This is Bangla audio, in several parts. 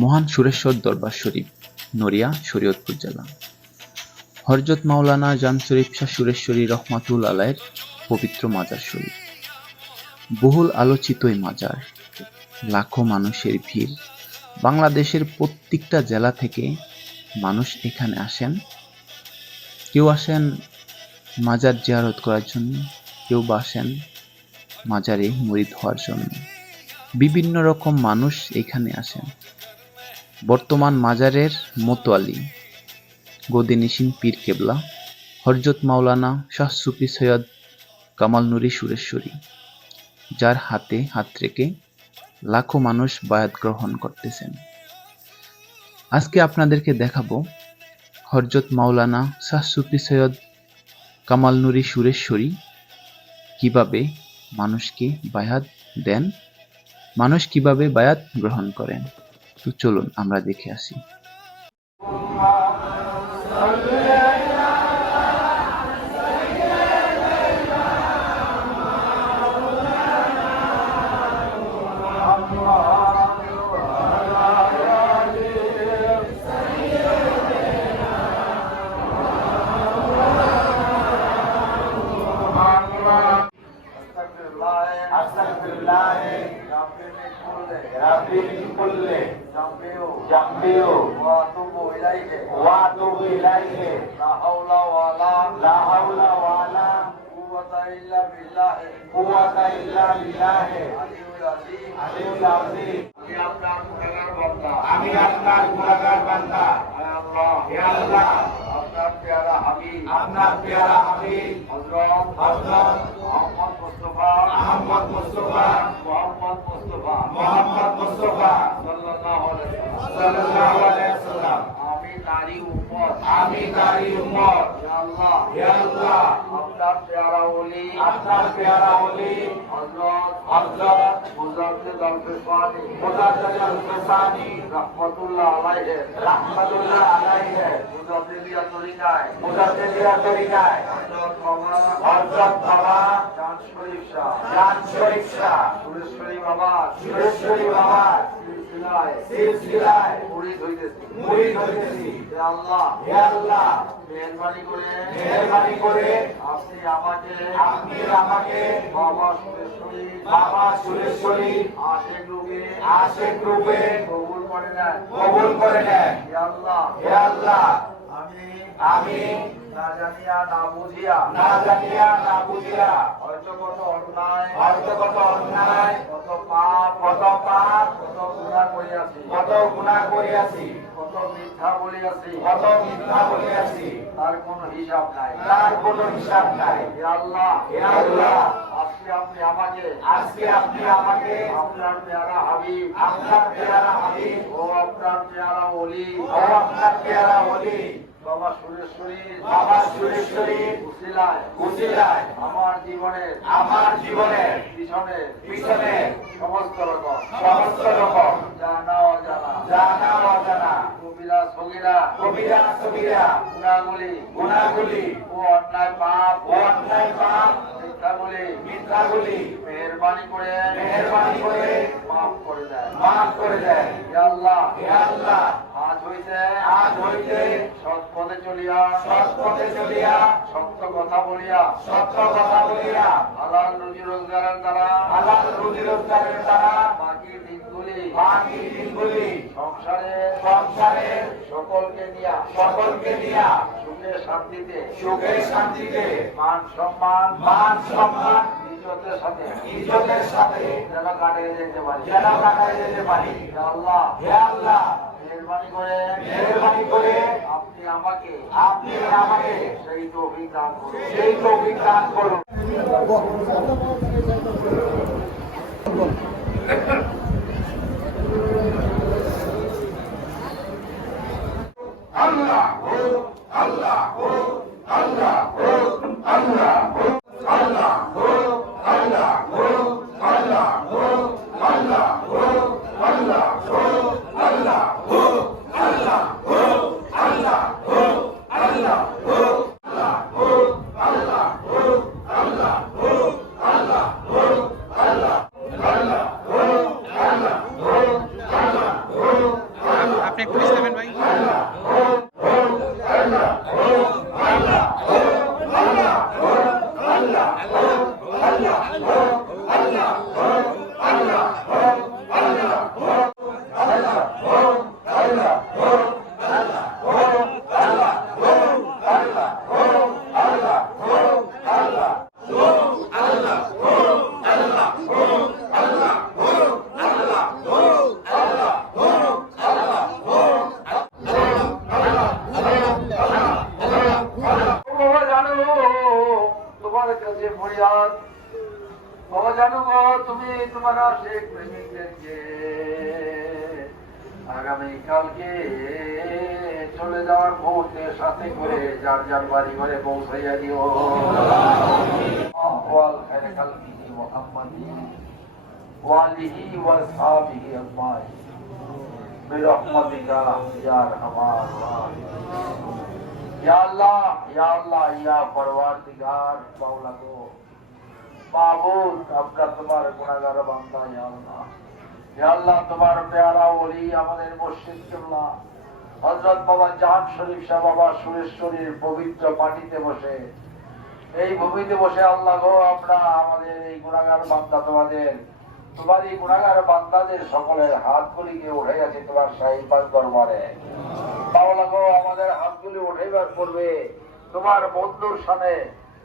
মহান সুরেশ্বর দরবার শরীফ, নড়িয়া, শরীয়তপুর জেলা। হযরত মাওলানা জান শরীফ শাহ সুরেশ্বরী রহমাতুল্লাহ আলাইহির পবিত্র মাজার শরীফ। বহুল আলোচিত এই মাজার, লাখো মানুষের ভিড়। বাংলাদেশের প্রত্যেকটা জেলা থেকে মানুষ এখানে আসেন। কেউ আসেন মাজার জিয়ারত করার জন্য, কেউ বা আসেন মাজারে মুরিদ হওয়ার জন্য। বিভিন্ন রকম মানুষ এখানে আসেন। বর্তমান মাজারের মোতোয়ালি গদিনিশিন পীর কেবলা হযরত মাওলানা শাহ সুফি সৈয়দ কামাল নুরী সুরেশ্বরী, যার হাতে হাত রেখে লাখো মানুষ বায়াত গ্রহণ করতেছেন। আজকে আপনাদেরকে দেখাবো হযরত মাওলানা শাহ সুফি সৈয়দ কামাল নুরী সুরেশ্বরী কিভাবে মানুষকে বায়াত দেন, মানুষ কিভাবে বায়াত গ্রহণ করেন। তো চলুন আমরা দেখে আসি। আমি আপনার গুনাহগার বান্দা। হে আল্লাহ, আপনার পেয়ারা হাবিব হযরত মুহাম্মদ মুস্তাফা সাল্লাল্লাহু আলাইহি ওয়াসাল্লাম, আমি তারই উম্মত। হে আল্লাহ, আপনার পেয়ারা ওলি হযরত মুজাদ্দিদ আল-ফিসানি রাহমাতুল্লাহ আলাইহি মুজাদ্দিদিয়া তরিকায় হযরত বাবা জান শরীফ শাহ সুরেশ্বরী বাবা সিলসিলায় মুরিদ হইতেছি। হে আল্লাহ, মেহেরবানি করে আপনি আমাকে বাবা সুরেশ্বরী আশেক রূপে কবুল করে নেন। হে আল্লাহ, আমি না জানিয়া না বুঝিয়া হয়তো কত অন্যায়, কত পাপ, কত গুনাহ করিয়াছি, কত মিথ্যা বলিয়াছি, তার কোনো হিসাব নাই। হে আল্লাহ, আজকে আপনি আমাকে আপনার পেয়ারা হাবিব ও আপনার পেয়ারা ওলি বাবা সুরেশ্বরী উসিলায় আমার জীবনের পিছনে সমস্ত রকম জানা অজানা কবিরা সগীরা গুনাহগুলি ও অন্যায় পাপ মিথ্যাগুলি মেহেরবানি করে মাফ করে দেন। হে আল্লাহ, আজ হইতে সৎ পথে চলিয়া সত্য কথা বলিয়া হালাল রুজি রোজগারের দ্বারা বাকি দিনগুলি সংসারে সকলকে নিয়া সুখে শান্তিতে মান সম্মান ইজ্জতের সাথে যেন কাটিয়ে যেতে পারি। হে আল্লাহ, মেহেরবানি করে আপনি আমাকে সেই তৌফিক দান করুন। আল্লাহ আল্লাহ আল্লাহ আল্লাহ আল্লাহ আল্লাহ আল্লাহ আল্লাহ আল্লাহ একটু ইসলামেন ভাই। বাবা জানো তোমার কাছে ফরিয়াদ, বাবা জানো গো তুমি তোমার আশেক প্রেমিকদেরকে আগামীকালকে চলে যাওয়ার মুহূর্তে সাথে করে যার যার বাড়ি ঘরে পৌঁছাইয়া দিও। আহওয়াল খায়রে কালবিহি মুহাম্মাদি ওয়া আলিহি ওয়া আসহাবিহি আজমাইন বিরহমাতিকা ইয়া আরহামার রাহিমিন। या अल्लाह या परवरदिगार मौला गो माबूद अपना तुम्हारे गुनाहगार बंदा या अल्लाह तुम्हारा प्यारा वली আমাদের মুর্শিদ কিবলা হযরত বাবা জান শরীফ শাহ বাবা সুরেশ্বরীর পবিত্র মাটিতে বসে এই ভূমিতে বসে আল্লাহ গো আমরা আমাদের এই গুনাহগার বান্দা তোমারই গুনাহগার বান্দাদের সকলের হাতগুলিকে উঠাইয়াছি তোমার শাহী পাক দরবারে। মাওলা গো আমাদের হাতগুলি উঠাইবার পূর্বে তোমার বন্ধুর সামনে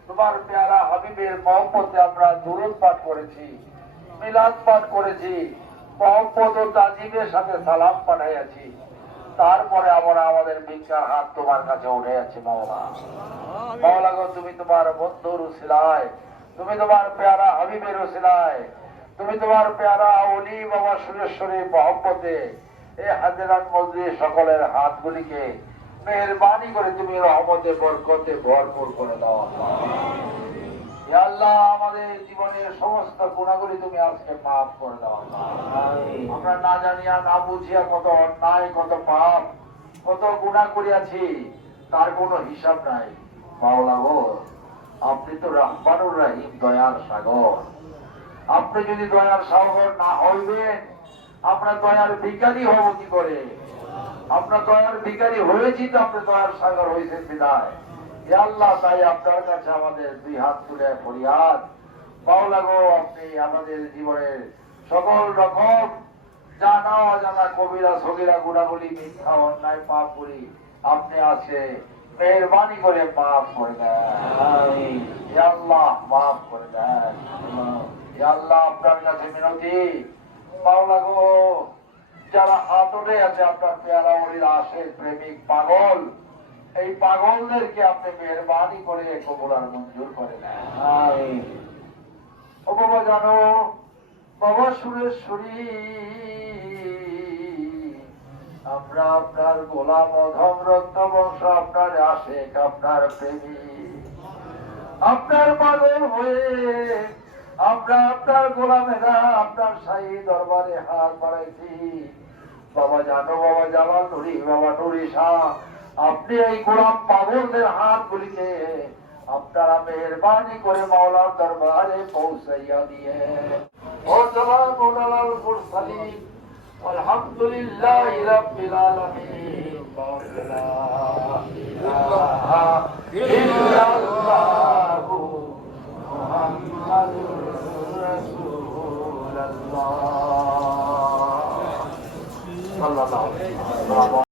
তোমার প্যারা হাবিবের মহব্বতে আমরা দুরূদ পাঠ করেছি, মিলাদ পাঠ করেছি, মহব্বত ও তাজিমের সাথে সালাম পাঠাইয়াছি। তারপরে আমরা আমাদের ভিক্ষার হাত তোমার কাছে উঠাইয়াছি। মাওলা গো তুমি তোমার বন্ধুর উসিলায়, তুমি তোমার প্যারা হাবিবের উসিলায়, তুমি তোমার প্যারা ওলি বাবা সুরেশ্বরীর মহব্বতে এই হাজিরাত মজলিস সকলের হাতগুলিকে মেহেরবানি করে তুমি রহমতে বরকতে ভরপুর করে দাও। ইয়া আল্লাহ আমাদের জীবনের সমস্ত গুনাহগুলি তুমি আজকে মাফ করে দাও। আমরা না জানিয়া না বুঝিয়া কত অন্যায়, কত পাপ, কত গুনাহ করিয়াছি, তার কোনো হিসাব নাই। মাওলা গো আপনি তো রহমানুর রহিম, দয়ার সাগর। আপনি যদি দয়ার সাগর না হইবেন আমরা দয়ার ভিখারি হব কি করে? আমরা দয়ার ভিখারি হয়েছি তো আপনি দয়ার সাগর হয়েছেন বিদায়। ইয়া আল্লাহ তাই আপনার কাছে আমাদের দুই হাত তুলে ফরিয়াদ, মাওলা গো আপনি আমাদের জীবনের সকল রকম জানা অজানা কবিরা সগীরা গুনাহগুলি, মিথ্যা অন্যায় পাপ করি আপনি আছে মেহেরবানি করে মাফ করে দেন। ইয়া আল্লাহ মাফ করে দেন। ইয়া আল্লাহ আপনার কাছে মিনতি, মাওলা গো যারা আতরে আছে আপনার পেয়ারা ওলির আশেক প্রেমিক পাগল, এই পাগলদেরকে আপনি মেহেরবানি করে কবুল আর মঞ্জুর করে নেন। ও বাবা জানো বাবা সুরেশ্বরী আমরা আপনার গোলাম অধম রক্ত বংশ, আপনার আশেক, আপনার প্রেমিক, আপনার পাগল হয়ে আমরা আপনার গোলামেরা আপনার শাহী দরবারে হাত বাড়াইছি। বাবা জানো বাবা জালাল নুরি, বাবা নুরি শাহ আপনি এই গোলাম পাগলদের হাতগুলিকে আপনারা মেহেরবানি করে মাওলার দরবারে পৌঁছাইয়া দিয়ে। ও সালামুন আলাল মুরসালিন আলহামদুলিল্লাহি রাব্বিল আলামিন। লা ইলাহা ইল্লাল্লাহু মুহাম্মাদুর রাসূলুল্লাহ সাল্লাল্লাহু আলাইহি ওয়া সাল্লাম।